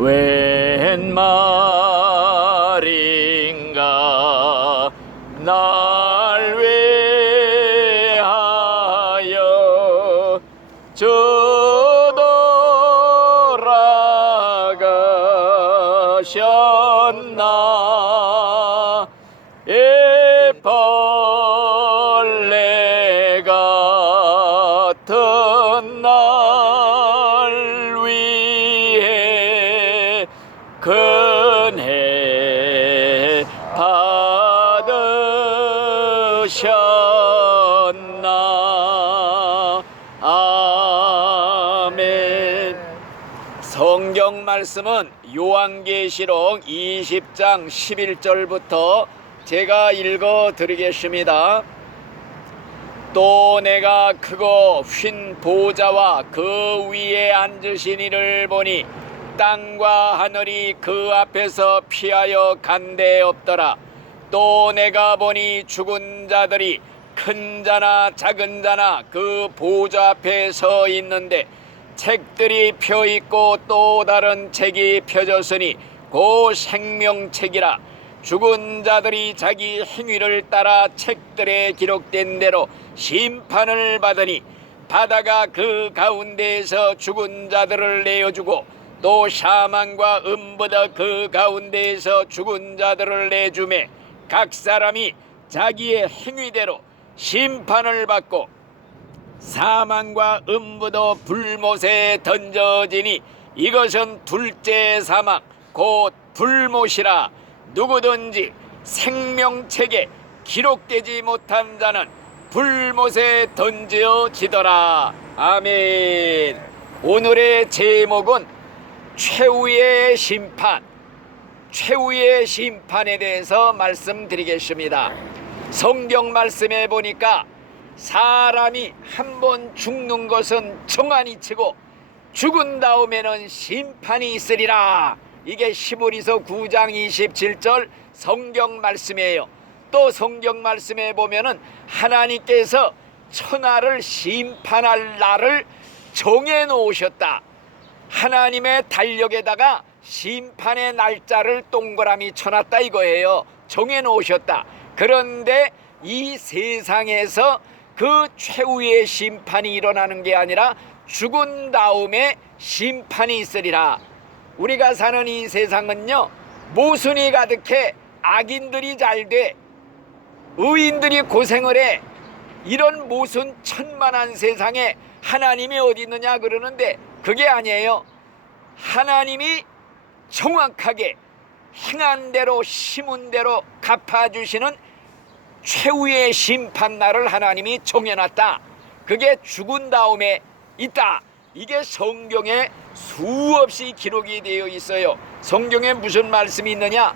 웬 말인가 날 위하여 저돌아가셨나. 벌레 같은 날 위해 근혜 받으셨나. 아멘. 성경 말씀은 요한계시록 20장 11절부터 제가 읽어 드리겠습니다. 또 내가 크고 휜 보좌와 그 위에 앉으신 이를 보니 땅과 하늘이 그 앞에서 피하여 간데 없더라. 또 내가 보니 죽은 자들이 큰 자나 작은 자나 그 보좌 앞에 서 있는데 책들이 펴 있고 또 다른 책이 펴졌으니 그 생명책이라. 죽은 자들이 자기 행위를 따라 책들에 기록된 대로 심판을 받으니 바다가 그 가운데에서 죽은 자들을 내어주고 또 사망과 음부도 그 가운데에서 죽은 자들을 내주매 각 사람이 자기의 행위대로 심판을 받고 사망과 음부도 불못에 던져지니 이것은 둘째 사망 곧 불못이라. 누구든지 생명책에 기록되지 못한 자는 불못에 던져지더라. 아멘. 오늘의 제목은 최후의 심판, 최후의 심판에 대해서 말씀드리겠습니다. 성경 말씀에 보니까 사람이 한 번 죽는 것은 정한이치고 죽은 다음에는 심판이 있으리라. 이게 시므리서 9장 27절 성경 말씀이에요. 또 성경 말씀에 보면은 하나님께서 천하를 심판할 날을 정해 놓으셨다. 하나님의 달력에다가 심판의 날짜를 동그라미 쳐놨다 이거예요. 정해 놓으셨다. 그런데 이 세상에서 그 최후의 심판이 일어나는 게 아니라 죽은 다음에 심판이 있으리라. 우리가 사는 이 세상은요, 모순이 가득해 악인들이 잘돼 의인들이 고생을 해. 이런 모순 천만한 세상에 하나님이 어디 있느냐 그러는데 그게 아니에요. 하나님이 정확하게 행한 대로 심은 대로 갚아주시는 최후의 심판날을 하나님이 정해놨다. 그게 죽은 다음에 있다. 이게 성경에 수없이 기록이 되어 있어요. 성경에 무슨 말씀이 있느냐?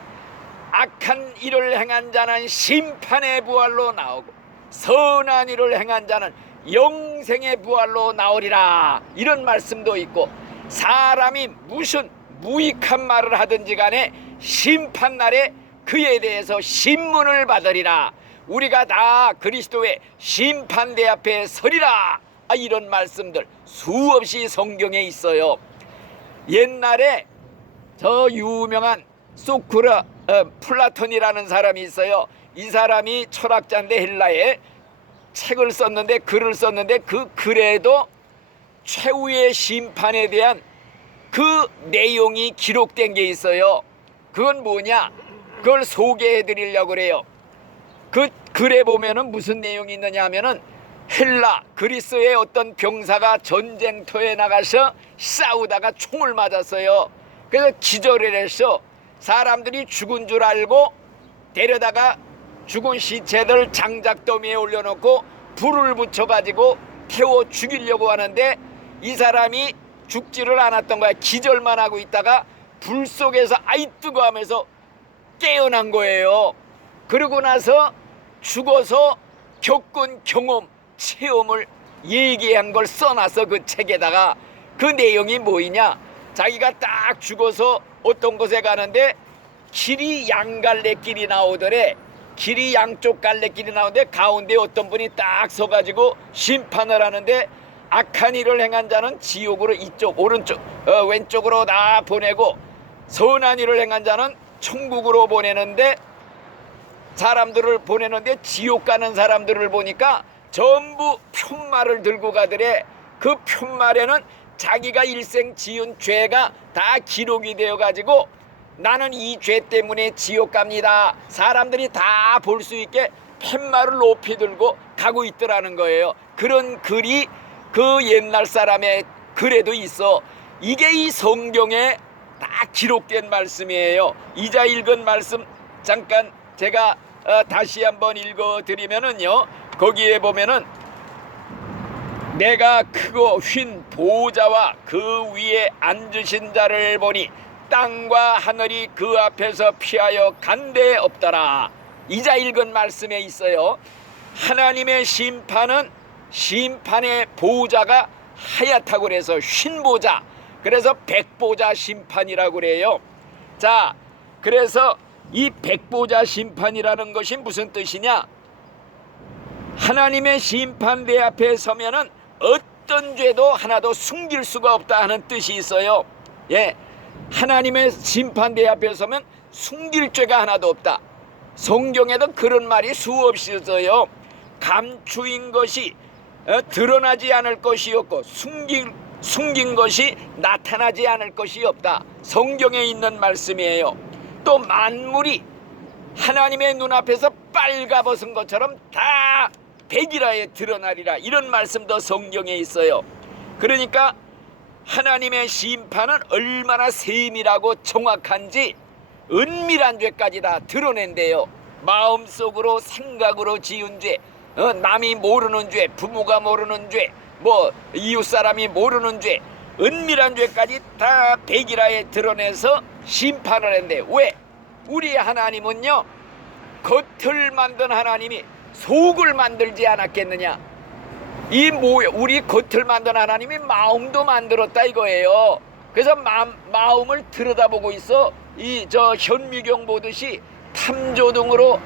악한 일을 행한 자는 심판의 부활로 나오고 선한 일을 행한 자는 영생의 부활로 나오리라. 이런 말씀도 있고, 사람이 무슨 무익한 말을 하든지 간에 심판날에 그에 대해서 신문을 받으리라. 우리가 다 그리스도의 심판대 앞에 서리라. 이런 말씀들 수없이 성경에 있어요. 옛날에 저 유명한 플라톤이라는 사람이 있어요. 이 사람이 철학자인데 헬라에 책을 썼는데, 글을 썼는데 그 글에도 최후의 심판에 대한 그 내용이 기록된 게 있어요. 그건 뭐냐? 그걸 소개해 드리려고 그래요. 그 글에 보면은 무슨 내용이 있느냐 하면은 헬라 그리스의 어떤 병사가 전쟁터에 나가서 싸우다가 총을 맞았어요. 그래서 기절을 했어. 사람들이 죽은 줄 알고 데려다가 죽은 시체들 장작더미에 올려놓고 불을 붙여가지고 태워 죽이려고 하는데 이 사람이 죽지를 않았던 거야. 기절만 하고 있다가 불 속에서 아이 뜨거 하면서 깨어난 거예요. 그러고 나서 죽어서 겪은 경험, 체험을 얘기한 걸 써놨어. 그 책에다가. 그 내용이 뭐이냐, 자기가 딱 죽어서 어떤 곳에 가는데 길이 양갈래길이 나오더래. 길이 양쪽 갈래길이 나오는데 가운데 어떤 분이 딱 서가지고 심판을 하는데 악한 일을 행한 자는 지옥으로 이쪽 오른쪽 왼쪽으로 다 보내고 선한 일을 행한 자는 천국으로 보내는데, 사람들을 보내는데 지옥 가는 사람들을 보니까 전부 편말을 들고 가더래. 그 편말에는 자기가 일생 지은 죄가 다 기록이 되어 가지고 나는 이 죄 때문에 지옥 갑니다, 사람들이 다 볼 수 있게 팻말을 높이 들고 가고 있더라는 거예요. 그런 글이 그 옛날 사람의 글에도 있어. 이게 이 성경에 다 기록된 말씀이에요. 이자 읽은 말씀 잠깐 제가 다시 한번 읽어드리면은요, 거기에 보면은 내가 크고 휜 보좌와 그 위에 앉으신 자를 보니 땅과 하늘이 그 앞에서 피하여 간데 없더라. 이자 읽은 말씀에 있어요. 하나님의 심판은 심판의 보좌가 하얗다고 그래서 흰 보좌, 그래서 백보좌 심판이라고 그래요. 자, 그래서 이 백보좌 심판이라는 것이 무슨 뜻이냐? 하나님의 심판대 앞에 서면은 어떤 죄도 하나도 숨길 수가 없다 하는 뜻이 있어요. 예, 하나님의 심판대 앞에 서면 숨길 죄가 하나도 없다. 성경에도 그런 말이 수없이 있어요. 감추인 것이 드러나지 않을 것이 없고 숨긴 것이 나타나지 않을 것이 없다. 성경에 있는 말씀이에요. 또 만물이 하나님의 눈앞에서 빨가벗은 것처럼 다 백일하에 드러나리라, 이런 말씀도 성경에 있어요. 그러니까 하나님의 심판은 얼마나 세밀하고 정확한지 은밀한 죄까지 다 드러낸대요. 마음속으로 생각으로 지은 죄, 남이 모르는 죄, 부모가 모르는 죄, 뭐 이웃사람이 모르는 죄, 은밀한 죄까지 다 백일하에 드러내서 심판을 한대. 왜? 우리 하나님은요, 겉을 만든 하나님이 속을 만들지 않았겠느냐. 우리 겉을 만든 하나님이 마음도 만들었다 이거예요. 그래서 마음을 들여다보고 있어. 현미경 보듯이 탐조등으로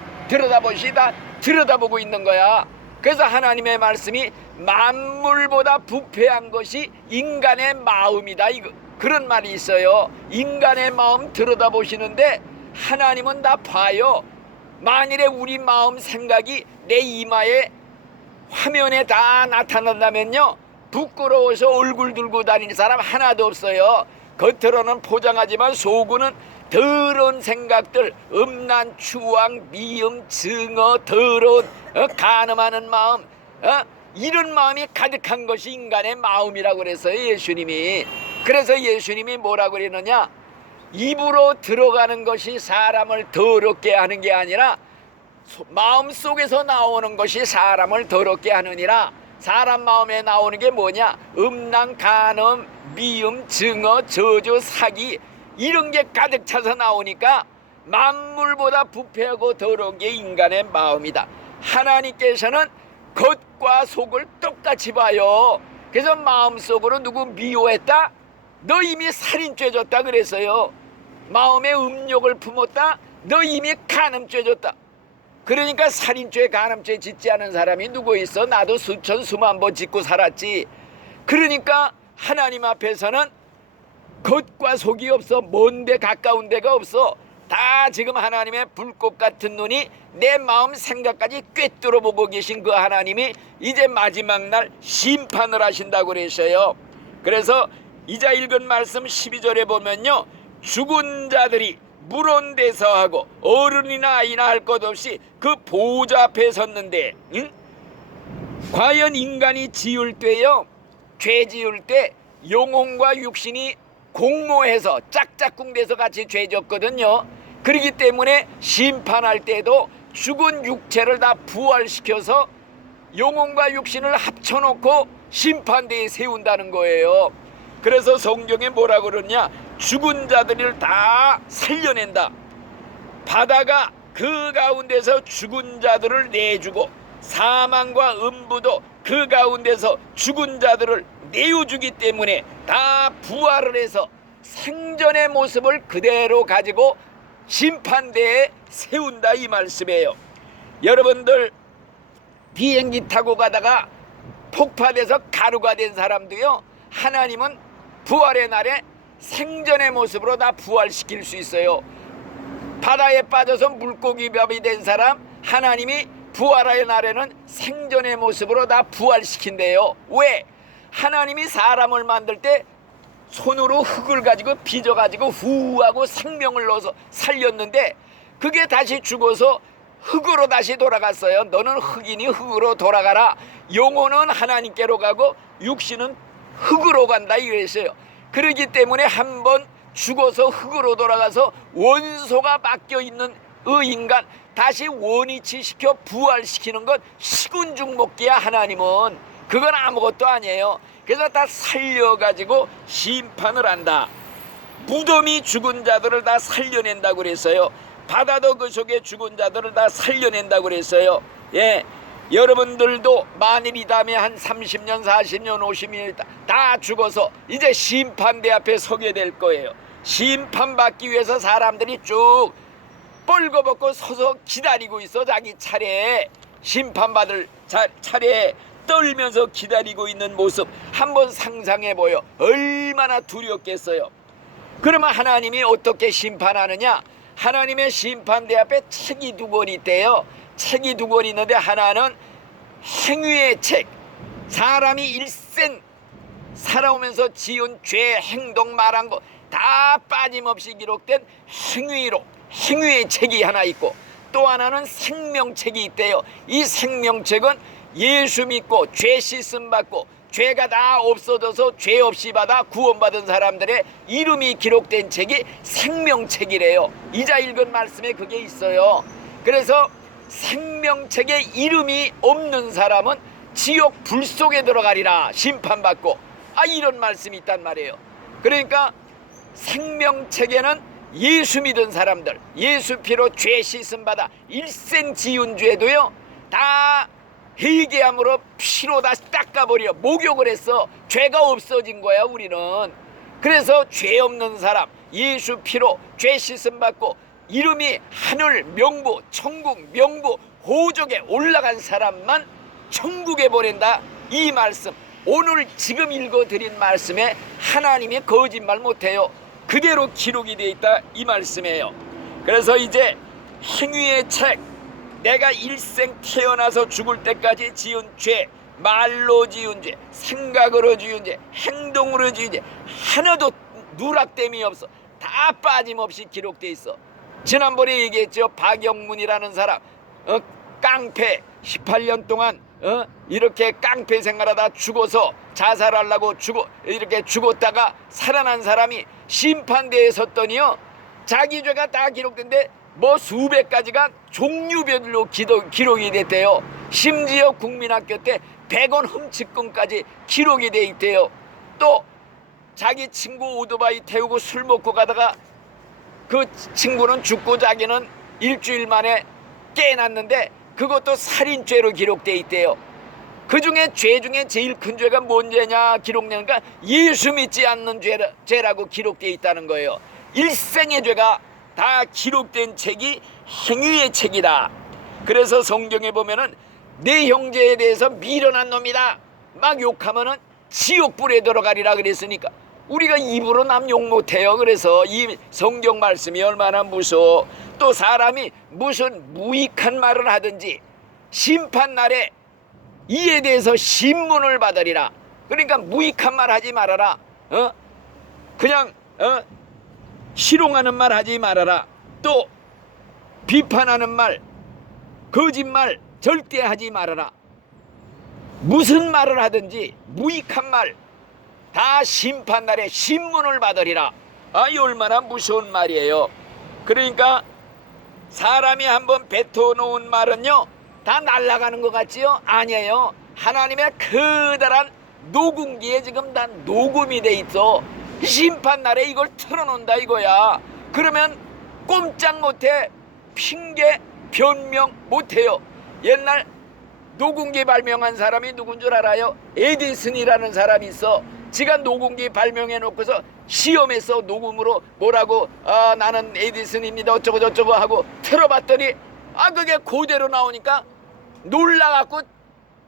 들여다보고 있는 거야. 그래서 하나님의 말씀이 만물보다 부패한 것이 인간의 마음이다, 그런 말이 있어요. 인간의 마음 들여다보시는데 하나님은 다 봐요. 만일에 우리 마음 생각이 내 이마에 화면에 다 나타난다면요, 부끄러워서 얼굴 들고 다니는 사람 하나도 없어요. 겉으로는 포장하지만 속으로는 더러운 생각들, 음란, 추앙, 미움, 증오, 더러운 간음하는 마음, 이런 마음이 가득한 것이 인간의 마음이라고 그래서 예수님이. 그래서 예수님이 뭐라고 그러느냐, 입으로 들어가는 것이 사람을 더럽게 하는 게 아니라 마음속에서 나오는 것이 사람을 더럽게 하느니라. 사람 마음에 나오는 게 뭐냐? 음란, 간음, 미움, 증오, 저주, 사기, 이런 게 가득 차서 나오니까 만물보다 부패하고 더러운 게 인간의 마음이다. 하나님께서는 겉과 속을 똑같이 봐요. 그래서 마음속으로 누구 미워했다? 너 이미 살인죄 졌다 그랬어요. 마음에 음욕을 품었다? 너 이미 간음죄 졌다. 그러니까 살인죄, 간음죄 짓지 않은 사람이 누구 있어? 나도 수천 수만 번 짓고 살았지. 그러니까 하나님 앞에서는 겉과 속이 없어. 먼데 가까운 데가 없어. 다 지금 하나님의 불꽃 같은 눈이 내 마음 생각까지 꿰뚫어 보고 계신 그 하나님이 이제 마지막 날 심판을 하신다고 그러셔요. 그래서 이자 읽은 말씀 12절에 보면요, 죽은 자들이 물온 데서 하고 어른이나 아이나 할 것 없이 그 보좌 앞에 섰는데, 과연 인간이 지을 때요, 죄 지을 때 영혼과 육신이 공모해서 짝짝꿍돼서 같이 죄 졌거든요. 그렇기 때문에 심판할 때도 죽은 육체를 다 부활시켜서 영혼과 육신을 합쳐놓고 심판대에 세운다는 거예요. 그래서 성경에 뭐라 그러냐, 죽은 자들을 다 살려낸다. 바다가 그 가운데서 죽은 자들을 내주고 사망과 음부도 그 가운데서 죽은 자들을 내어주기 때문에 다 부활을 해서 생전의 모습을 그대로 가지고 심판대에 세운다, 이 말씀이에요. 여러분들 비행기 타고 가다가 폭파돼서 가루가 된 사람도요, 하나님은 부활의 날에 생전의 모습으로 다 부활시킬 수 있어요. 바다에 빠져서 물고기밥이 된 사람 하나님이 부활의 날에는 생전의 모습으로 다 부활시킨대요. 왜? 하나님이 사람을 만들 때 손으로 흙을 가지고 빚어가지고 후하고 생명을 넣어서 살렸는데 그게 다시 죽어서 흙으로 다시 돌아갔어요. 너는 흙이니 흙으로 돌아가라. 영혼은 하나님께로 가고 육신은 흙으로 간다 이랬어요. 그렇기 때문에 한번 죽어서 흙으로 돌아가서 원소가 바뀌어 있는 인간 다시 원위치시켜 부활시키는 건 시군중목기야. 하나님은 그건 아무것도 아니에요. 그래서 다 살려가지고 심판을 한다. 무덤이 죽은 자들을 다 살려낸다고 그랬어요. 바다도 그 속에 죽은 자들을 다 살려낸다고 그랬어요. 예, 여러분들도 만일 이 다음에 한 30년 40년 50년 다 죽어서 이제 심판대 앞에 서게 될 거예요. 심판받기 위해서 사람들이 쭉 뻘거벗고 서서 기다리고 있어. 자기 차례에 심판받을 차례에 떨면서 기다리고 있는 모습 한번 상상해 보여. 얼마나 두렵겠어요. 그러면 하나님이 어떻게 심판하느냐? 하나님의 심판대 앞에 책이 두 권 있대요. 책이 두 권 있는데 하나는 행위의 책, 사람이 일생 살아오면서 지은 죄, 행동, 말한 거 다 빠짐없이 기록된 행위의 책이 하나 있고, 또 하나는 생명책이 있대요. 이 생명책은 예수 믿고 죄 씻음 받고 죄가 다 없어져서 죄 없이 받아 구원받은 사람들의 이름이 기록된 책이 생명책이래요. 이자 읽은 말씀에 그게 있어요. 그래서 생명책에 이름이 없는 사람은 지옥 불 속에 들어가리라, 심판받고. 이런 말씀이 있단 말이에요. 그러니까 생명책에는 예수 믿은 사람들, 예수 피로 죄 씻음 받아 일생 지은 죄도요 다 회개함으로 피로 다시 닦아버려. 목욕을 했어. 죄가 없어진 거야 우리는. 그래서 죄 없는 사람 예수 피로 죄 씻음 받고 이름이 하늘 명부, 천국 명부, 호족에 올라간 사람만 천국에 보낸다. 이 말씀, 오늘 지금 읽어드린 말씀에 하나님이 거짓말 못해요. 그대로 기록이 되어 있다 이 말씀이에요. 그래서 이제 행위의 책, 내가 일생 태어나서 죽을 때까지 지은 죄, 말로 지은 죄, 생각으로 지은 죄, 행동으로 지은 죄 하나도 누락됨이 없어. 다 빠짐없이 기록돼 있어. 지난번에 얘기했죠. 박영문이라는 사람 깡패 18년 동안 이렇게 깡패 생활하다 죽어서 자살하려고 이렇게 죽었다가 살아난 사람이 심판대에 섰더니요 자기 죄가 다 기록된데 뭐 수백 가지가 종류별로 기록이 됐대요. 심지어 국민학교 때 100원 훔치건까지 기록이 돼 있대요. 또 자기 친구 오토바이 태우고 술 먹고 가다가 그 친구는 죽고 자기는 일주일 만에 깨어났는데 그것도 살인죄로 기록돼 있대요. 그 중에 죄 중에 제일 큰 죄가 뭔 죄냐 기록되니까 예수 믿지 않는 죄라고 기록돼 있다는 거예요. 일생의 죄가 다 기록된 책이 행위의 책이다. 그래서 성경에 보면은 내 형제에 대해서 미련한 놈이다 막 욕하면은 지옥불에 들어가리라 그랬으니까 우리가 입으로 남 욕 못해요. 그래서 이 성경 말씀이 얼마나 무서워. 또 사람이 무슨 무익한 말을 하든지 심판날에 이에 대해서 신문을 받으리라. 그러니까 무익한 말 하지 말아라. 그냥 희롱하는 말 하지 말아라. 또 비판하는 말, 거짓말 절대 하지 말아라. 무슨 말을 하든지 무익한 말 다 심판날에 신문을 받으리라. 이 얼마나 무서운 말이에요. 그러니까 사람이 한번 뱉어놓은 말은요 다 날아가는 것 같지요? 아니에요. 하나님의 커다란 녹음기에 지금 다 녹음이 돼 있어. 심판날에 이걸 틀어놓는다 이거야. 그러면 꼼짝 못해. 핑계 변명 못해요. 옛날 녹음기 발명한 사람이 누군 줄 알아요? 에디슨이라는 사람이 있어. 지가 녹음기 발명해 놓고서 시험에서 녹음으로 뭐라고 나는 에디슨입니다 어쩌고 저쩌고 하고 틀어봤더니 그게 그대로 나오니까 놀라갖고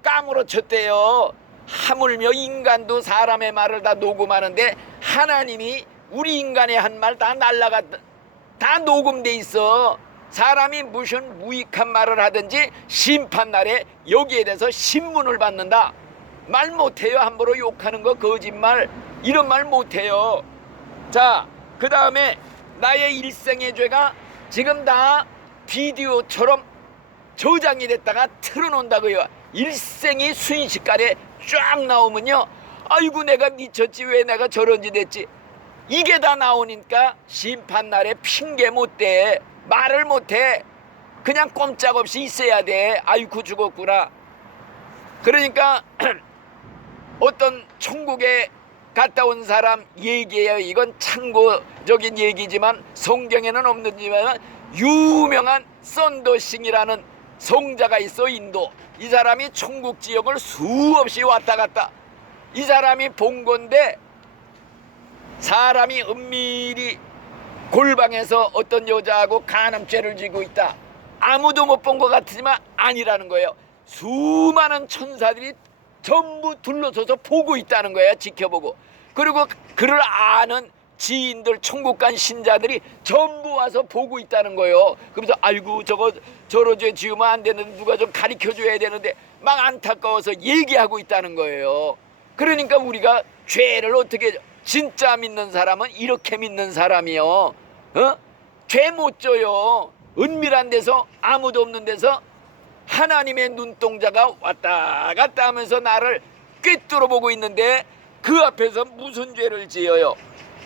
까무러쳤대요. 하물며 인간도 사람의 말을 다 녹음하는데 하나님이 우리 인간의 한 말 다 날라갔다, 다 녹음돼 있어. 사람이 무슨 무익한 말을 하든지 심판날에 여기에 대해서 신문을 받는다. 말 못해요. 함부로 욕하는 거, 거짓말, 이런 말 못해요. 자, 그 다음에 나의 일생의 죄가 지금 다 비디오처럼 저장이 됐다가 틀어놓는다고요. 일생이 순식간에 쫙 나오면요, 아이고 내가 미쳤지, 왜 내가 저런 짓 했지, 이게 다 나오니까 심판날에 핑계 못대, 말을 못해. 그냥 꼼짝없이 있어야 돼. 아이고 죽었구나. 그러니까 어떤 천국에 갔다 온 사람 얘기예요. 이건 참고적인 얘기지만 성경에는 없는지만 유명한 썬더싱이라는 성자가 있어, 인도. 이 사람이 천국 지역을 수없이 왔다 갔다. 이 사람이 본 건데, 사람이 은밀히 골방에서 어떤 여자하고 간음죄를 지고 있다. 아무도 못 본 것 같지만 아니라는 거예요. 수많은 천사들이 전부 둘러서서 보고 있다는 거예요. 지켜보고. 그리고 그를 아는 지인들, 천국 간 신자들이 전부 와서 보고 있다는 거예요. 그러면서 아이고 저런 죄 지으면 안 되는데, 누가 좀 가르쳐 줘야 되는데, 막 안타까워서 얘기하고 있다는 거예요. 그러니까 우리가 죄를 어떻게, 진짜 믿는 사람은 이렇게 믿는 사람이요. 죄 못 져요. 은밀한 데서, 아무도 없는 데서 하나님의 눈동자가 왔다 갔다 하면서 나를 꿰뚫어 보고 있는데, 그 앞에서 무슨 죄를 지어요.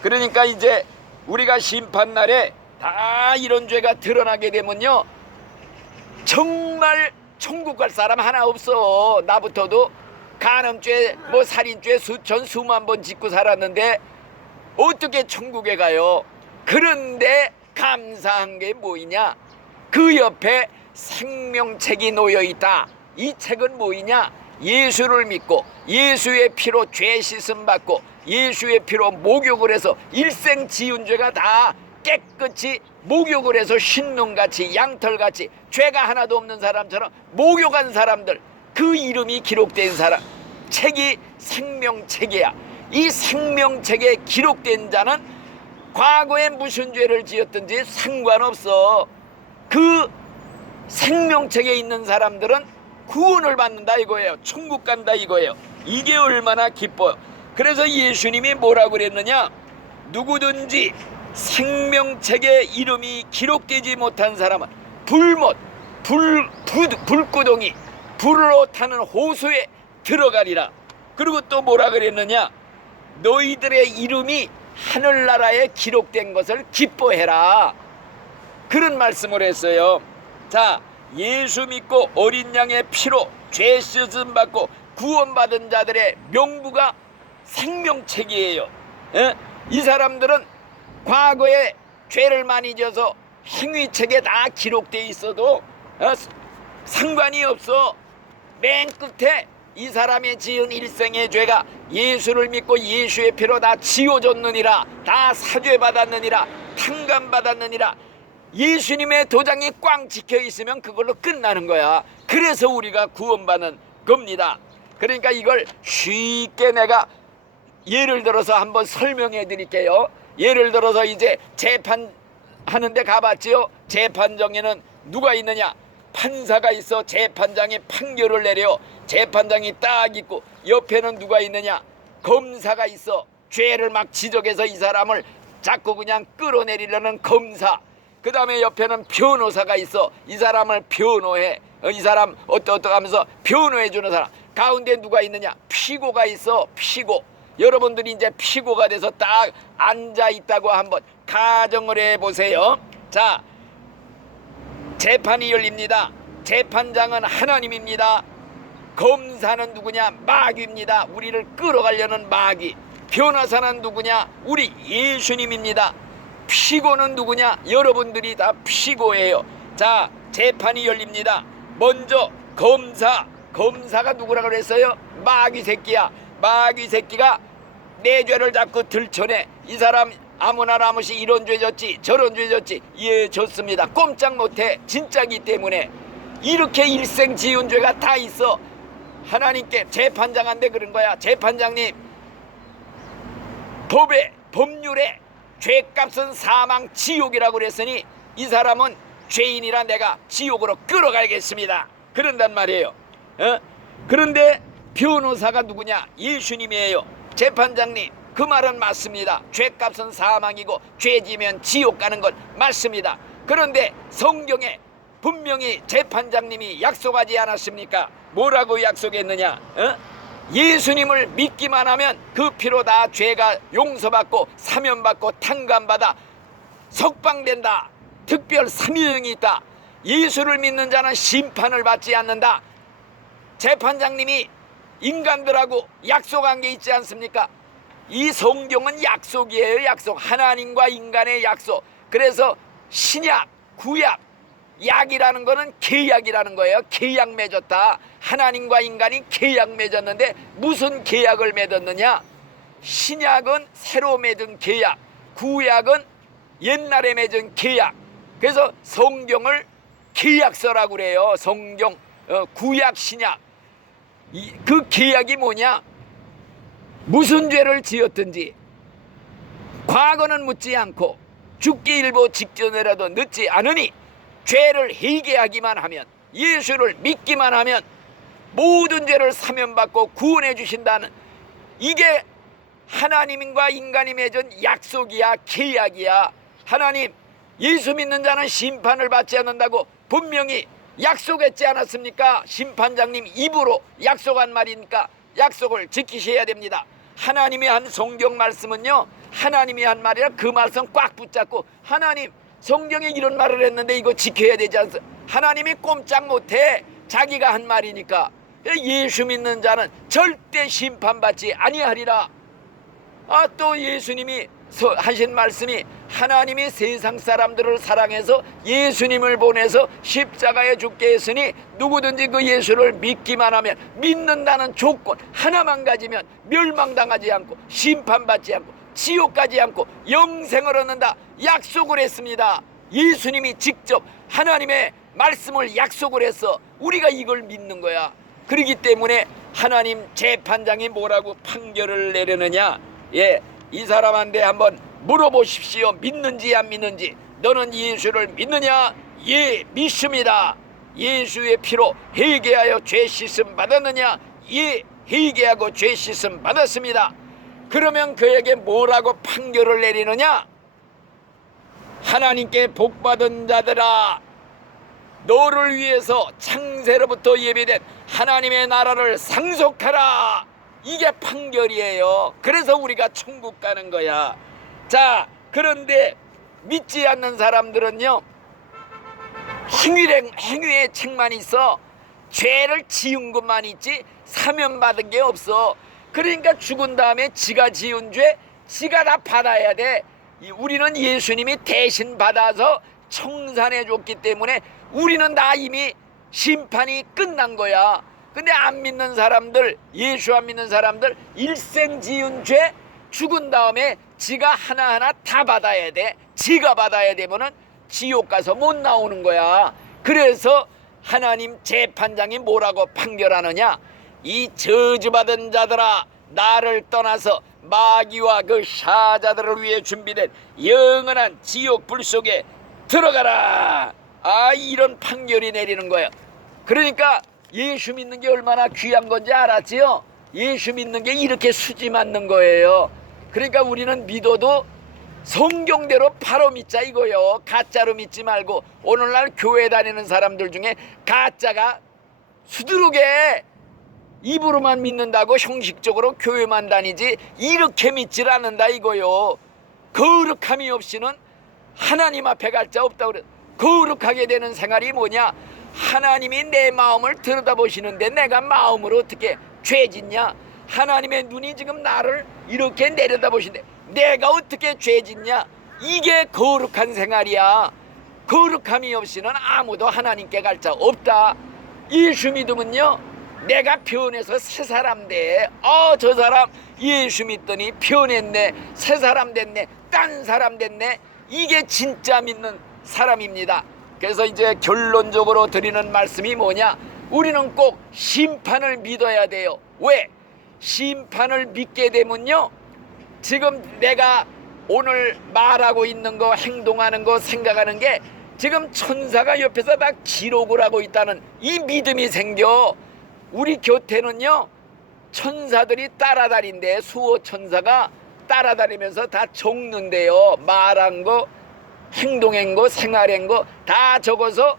그러니까 이제 우리가 심판날에 다 이런 죄가 드러나게 되면요, 정말 천국 갈 사람 하나 없어. 나부터도 간음죄, 뭐 살인죄 수천 수만 번 짓고 살았는데 어떻게 천국에 가요? 그런데 감사한 게 뭐이냐? 그 옆에 생명책이 놓여 있다. 이 책은 뭐이냐? 예수를 믿고 예수의 피로 죄 씻음 받고 예수의 피로 목욕을 해서 일생 지은 죄가 다 깨끗이 목욕을 해서 흰눈같이 양털같이 죄가 하나도 없는 사람처럼 목욕한 사람들, 그 이름이 기록된 사람, 책이 생명책이야. 이 생명책에 기록된 자는 과거에 무슨 죄를 지었든지 상관없어. 그 생명책에 있는 사람들은 구원을 받는다 이거예요. 천국 간다 이거예요. 이게 얼마나 기뻐요. 그래서 예수님이 뭐라고 그랬느냐? 누구든지 생명책에 이름이 기록되지 못한 사람은 불못, 불구덩이, 불로 타는 호수에 들어가리라. 그리고 또 뭐라 그랬느냐? 너희들의 이름이 하늘나라에 기록된 것을 기뻐해라. 그런 말씀을 했어요. 자, 예수 믿고 어린 양의 피로 죄 씻음 받고 구원받은 자들의 명부가 생명책이에요. 이 사람들은 과거에 죄를 많이 져서 행위책에 다 기록되어 있어도 상관이 없어. 맨 끝에 이 사람의 지은 일생의 죄가 예수를 믿고 예수의 피로 다 지워졌느니라, 다 사죄받았느니라, 탕감받았느니라, 예수님의 도장이 꽝 찍혀 있으면 그걸로 끝나는 거야. 그래서 우리가 구원받는 겁니다. 그러니까 이걸 쉽게 내가 예를 들어서 한번 설명해 드릴게요. 예를 들어서 이제 재판하는데 가봤지요. 재판정에는 누가 있느냐? 판사가 있어. 재판장이 판결을 내려. 재판장이 딱 있고 옆에는 누가 있느냐? 검사가 있어. 죄를 막 지적해서 이 사람을 자꾸 그냥 끌어내리려는 검사. 그 다음에 옆에는 변호사가 있어. 이 사람을 변호해. 이 사람 어떠하면서 변호해 주는 사람. 가운데 누가 있느냐? 피고가 있어. 피고. 여러분들이 이제 피고가 돼서 딱 앉아 있다고 한번 가정을 해보세요. 자, 재판이 열립니다. 재판장은 하나님입니다. 검사는 누구냐? 마귀입니다. 우리를 끌어가려는 마귀. 변호사는 누구냐? 우리 예수님입니다. 피고는 누구냐? 여러분들이 다 피고예요. 자, 재판이 열립니다. 먼저 검사가 누구라고 그랬어요? 마귀 새끼야. 마귀 새끼가 내 죄를 자꾸 들춰내. 이 사람 아무나 아무시 이런 죄 졌지 저런 죄 졌지. 예, 좋습니다. 꼼짝 못해. 진짜기 때문에. 이렇게 일생 지은 죄가 다 있어. 하나님께 재판장한테 그런 거야. 재판장님, 법률에 죄값은 사망 지옥이라고 그랬으니 이 사람은 죄인이라 내가 지옥으로 끌어가야겠습니다. 그런단 말이에요. 그런데 변호사가 누구냐? 예수님이에요. 재판장님, 그 말은 맞습니다. 죄값은 사망이고 죄지면 지옥 가는 건 맞습니다. 그런데 성경에 분명히 재판장님이 약속하지 않았습니까? 뭐라고 약속했느냐? 예수님을 믿기만 하면 그 피로 다 죄가 용서받고 사면받고 탕감받아 석방된다. 특별 사명이 있다. 예수를 믿는 자는 심판을 받지 않는다. 재판장님이 인간들하고 약속한 게 있지 않습니까? 이 성경은 약속이에요. 약속. 하나님과 인간의 약속. 그래서 신약, 구약, 약이라는 거는 계약이라는 거예요. 계약 맺었다. 하나님과 인간이 계약 맺었는데 무슨 계약을 맺었느냐? 신약은 새로 맺은 계약, 구약은 옛날에 맺은 계약. 그래서 성경을 계약서라고 그래요. 성경, 구약, 신약. 그 계약이 뭐냐? 무슨 죄를 지었든지 과거는 묻지 않고 죽기 일보 직전이라도 늦지 않으니 죄를 회개하기만 하면, 예수를 믿기만 하면 모든 죄를 사면받고 구원해 주신다는, 이게 하나님과 인간이 맺은 약속이야. 계약이야. 하나님, 예수 믿는 자는 심판을 받지 않는다고 분명히 약속했지 않았습니까? 심판장님 입으로 약속한 말이니까 약속을 지키셔야 됩니다. 하나님이 한 성경 말씀은요, 하나님이 한 말이라 그 말씀 꽉 붙잡고, 하나님 성경에 이런 말을 했는데 이거 지켜야 되지 않습니까? 하나님이 꼼짝 못해. 자기가 한 말이니까. 예수 믿는 자는 절대 심판받지 아니하리라. 또 예수님이 하신 말씀이, 하나님이 세상 사람들을 사랑해서 예수님을 보내서 십자가에 죽게 했으니 누구든지 그 예수를 믿기만 하면, 믿는다는 조건 하나만 가지면 멸망당하지 않고 심판받지 않고 지옥 가지 않고 영생을 얻는다. 약속을 했습니다. 예수님이 직접 하나님의 말씀을 약속을 해서 우리가 이걸 믿는 거야. 그렇기 때문에 하나님 재판장이 뭐라고 판결을 내려느냐? 이 사람한테 한번 물어보십시오. 믿는지 안 믿는지. 너는 예수를 믿느냐? 예, 믿습니다. 예수의 피로 회개하여 죄 씻음 받았느냐? 예, 회개하고 죄 씻음 받았습니다. 그러면 그에게 뭐라고 판결을 내리느냐? 하나님께 복받은 자들아, 너를 위해서 창세로부터 예비된 하나님의 나라를 상속하라. 이게 판결이에요. 그래서 우리가 천국 가는 거야. 자, 그런데 믿지 않는 사람들은요, 행위의 책만 있어. 죄를 지은 것만 있지 사면받은 게 없어. 그러니까 죽은 다음에 지가 지은 죄 지가 다 받아야 돼. 우리는 예수님이 대신 받아서 청산해 줬기 때문에 우리는 다 이미 심판이 끝난 거야. 근데 안 믿는 사람들, 예수 안 믿는 사람들, 일생 지은 죄 죽은 다음에 지가 하나하나 다 받아야 돼. 지가 받아야 되면은 지옥 가서 못 나오는 거야. 그래서 하나님 재판장이 뭐라고 판결하느냐? 이 저주받은 자들아, 나를 떠나서 마귀와 그 사자들을 위해 준비된 영원한 지옥 불 속에 들어가라. 이런 판결이 내리는 거예요. 그러니까 예수 믿는 게 얼마나 귀한 건지 알았지요? 예수 믿는 게 이렇게 수지 맞는 거예요. 그러니까 우리는 믿어도 성경대로 바로 믿자 이거요. 가짜로 믿지 말고. 오늘날 교회 다니는 사람들 중에 가짜가 수두룩해. 입으로만 믿는다고 형식적으로 교회만 다니지 이렇게 믿질 않는다 이거요. 거룩함이 없이는 하나님 앞에 갈 자 없다고 그래. 거룩하게 되는 생활이 뭐냐? 하나님이 내 마음을 들여다보시는데 내가 마음으로 어떻게 죄 짓냐? 하나님의 눈이 지금 나를 이렇게 내려다보시는데 내가 어떻게 죄 짓냐? 이게 거룩한 생활이야. 거룩함이 없이는 아무도 하나님께 갈 자 없다. 예수 믿으면요, 내가 변해서 새 사람 돼. 저 사람 예수 믿더니 변했네, 새 사람 됐네, 딴 사람 됐네. 이게 진짜 믿는 사람입니다. 그래서 이제 결론적으로 드리는 말씀이 뭐냐? 우리는 꼭 심판을 믿어야 돼요. 왜? 심판을 믿게 되면요, 지금 내가 오늘 말하고 있는 거, 행동하는 거, 생각하는 게 지금 천사가 옆에서 다 기록을 하고 있다는 이 믿음이 생겨. 우리 곁에는요 천사들이 따라다닌대. 수호 천사가 따라다니면서 다 적는데요. 말한 거, 행동한 거, 생활한 거 다 적어서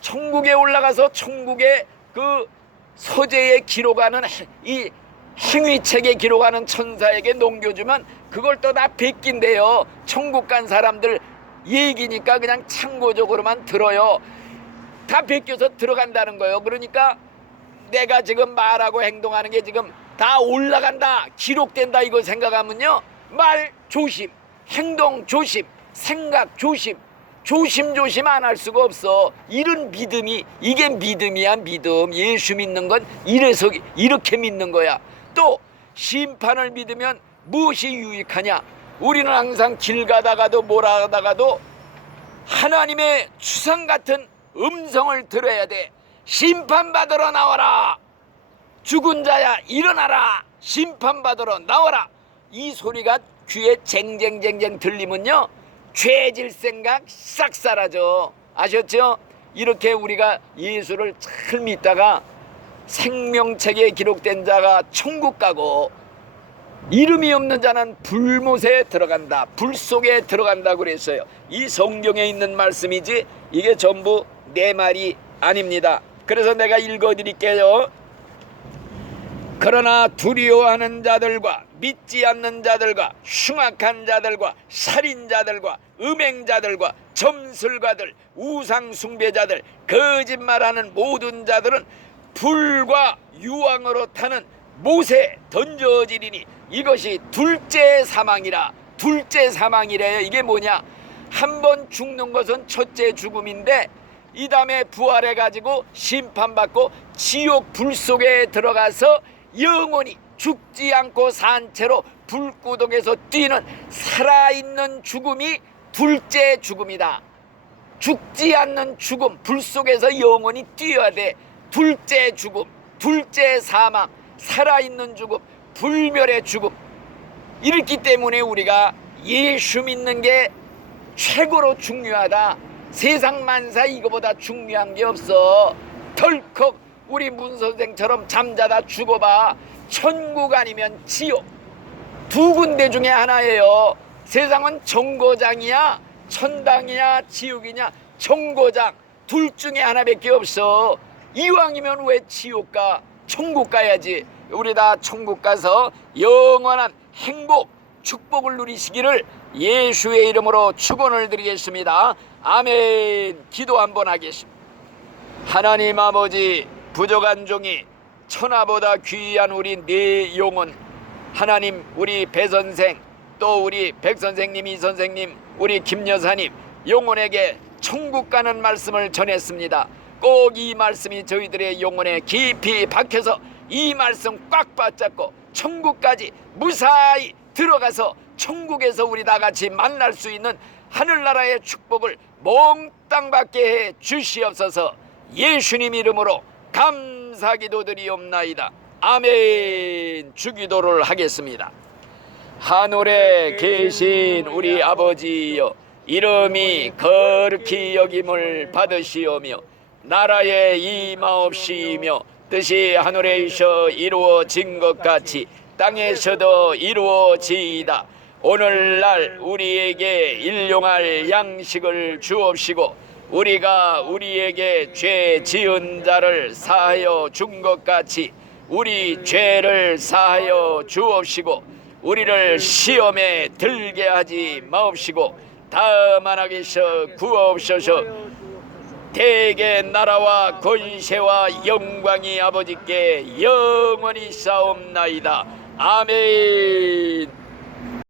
천국에 올라가서 천국의 그 서재에 기록하는 이 행위책에 기록하는 천사에게 넘겨주면 그걸 또 다 베낀대요. 천국 간 사람들 얘기니까 그냥 참고적으로만 들어요. 다 베껴서 들어간다는 거예요. 그러니까 내가 지금 말하고 행동하는 게 지금 다 올라간다, 기록된다, 이거 생각하면요 말 조심, 행동 조심, 생각 조심, 조심조심 안 할 수가 없어. 이런 믿음이, 이게 믿음이야. 믿음. 예수 믿는 건 이래서 이렇게 믿는 거야. 또 심판을 믿으면 무엇이 유익하냐? 우리는 항상 길 가다가도 몰아가다가도 하나님의 추상 같은 음성을 들어야 돼. 심판받으러 나와라. 죽은 자야 일어나라. 심판받으러 나와라. 이 소리가 귀에 쟁쟁쟁쟁 들리면요 죄질 생각 싹 사라져. 아셨죠? 이렇게 우리가 예수를 잘 믿다가 생명책에 기록된 자가 천국 가고 이름이 없는 자는 불못에 들어간다, 불 속에 들어간다 그랬어요. 이 성경에 있는 말씀이지 이게 전부 내 말이 아닙니다. 그래서 내가 읽어드릴게요. 그러나 두려워하는 자들과 믿지 않는 자들과 흉악한 자들과 살인자들과 음행자들과 점술가들, 우상숭배자들, 거짓말하는 모든 자들은 불과 유황으로 타는 못에 던져지리니 이것이 둘째 사망이라. 둘째 사망이래요. 이게 뭐냐? 한 번 죽는 것은 첫째 죽음인데 이 다음에 부활해가지고 심판받고 지옥 불 속에 들어가서 영원히 죽지 않고 산 채로 불구덩에서 뛰는 살아있는 죽음이 둘째 죽음이다. 죽지 않는 죽음, 불 속에서 영원히 뛰어야 돼. 둘째 죽음, 둘째 사망, 살아있는 죽음, 불멸의 죽음. 이렇기 때문에 우리가 예수 믿는 게 최고로 중요하다. 세상 만사 이거보다 중요한 게 없어. 덜컥 우리 문 선생처럼 잠자다 죽어봐. 천국 아니면 지옥. 두 군데 중에 하나예요. 세상은 정거장이야, 천당이냐, 지옥이냐. 정거장 둘 중에 하나밖에 없어. 이왕이면 왜 지옥 가? 천국 가야지. 우리 다 천국 가서 영원한 행복, 축복을 누리시기를 예수의 이름으로 축원을 드리겠습니다. 아멘. 기도 한번 하겠습니다. 하나님 아버지, 부족한 종이 천하보다 귀한 우리 네 영혼, 하나님 우리 배 선생, 또 우리 백 선생님, 이 선생님, 우리 김 여사님 영혼에게 천국 가는 말씀을 전했습니다. 꼭 이 말씀이 저희들의 영혼에 깊이 박혀서 이 말씀 꽉 붙잡고 천국까지 무사히 들어가서 천국에서 우리 다 같이 만날 수 있는 하늘나라의 축복을 몽땅 받게 해 주시옵소서. 예수님 이름으로 감사기도 드리옵나이다. 아멘. 주기도를 하겠습니다. 하늘에 계신 우리 아버지여, 이름이 거룩히 여김을 받으시오며 나라에 임하옵시며 뜻이 하늘에서 이루어진 것 같이 땅에서도 이루어지이다. 오늘날 우리에게 일용할 양식을 주옵시고 우리가 우리에게 죄 지은 자를 사하여 준 것 같이 우리 죄를 사하여 주옵시고 우리를 시험에 들게 하지 마옵시고 다만 악에서 구하옵소서. 대개 나라와 권세와 영광이 아버지께 영원히 싸움나이다. 아멘.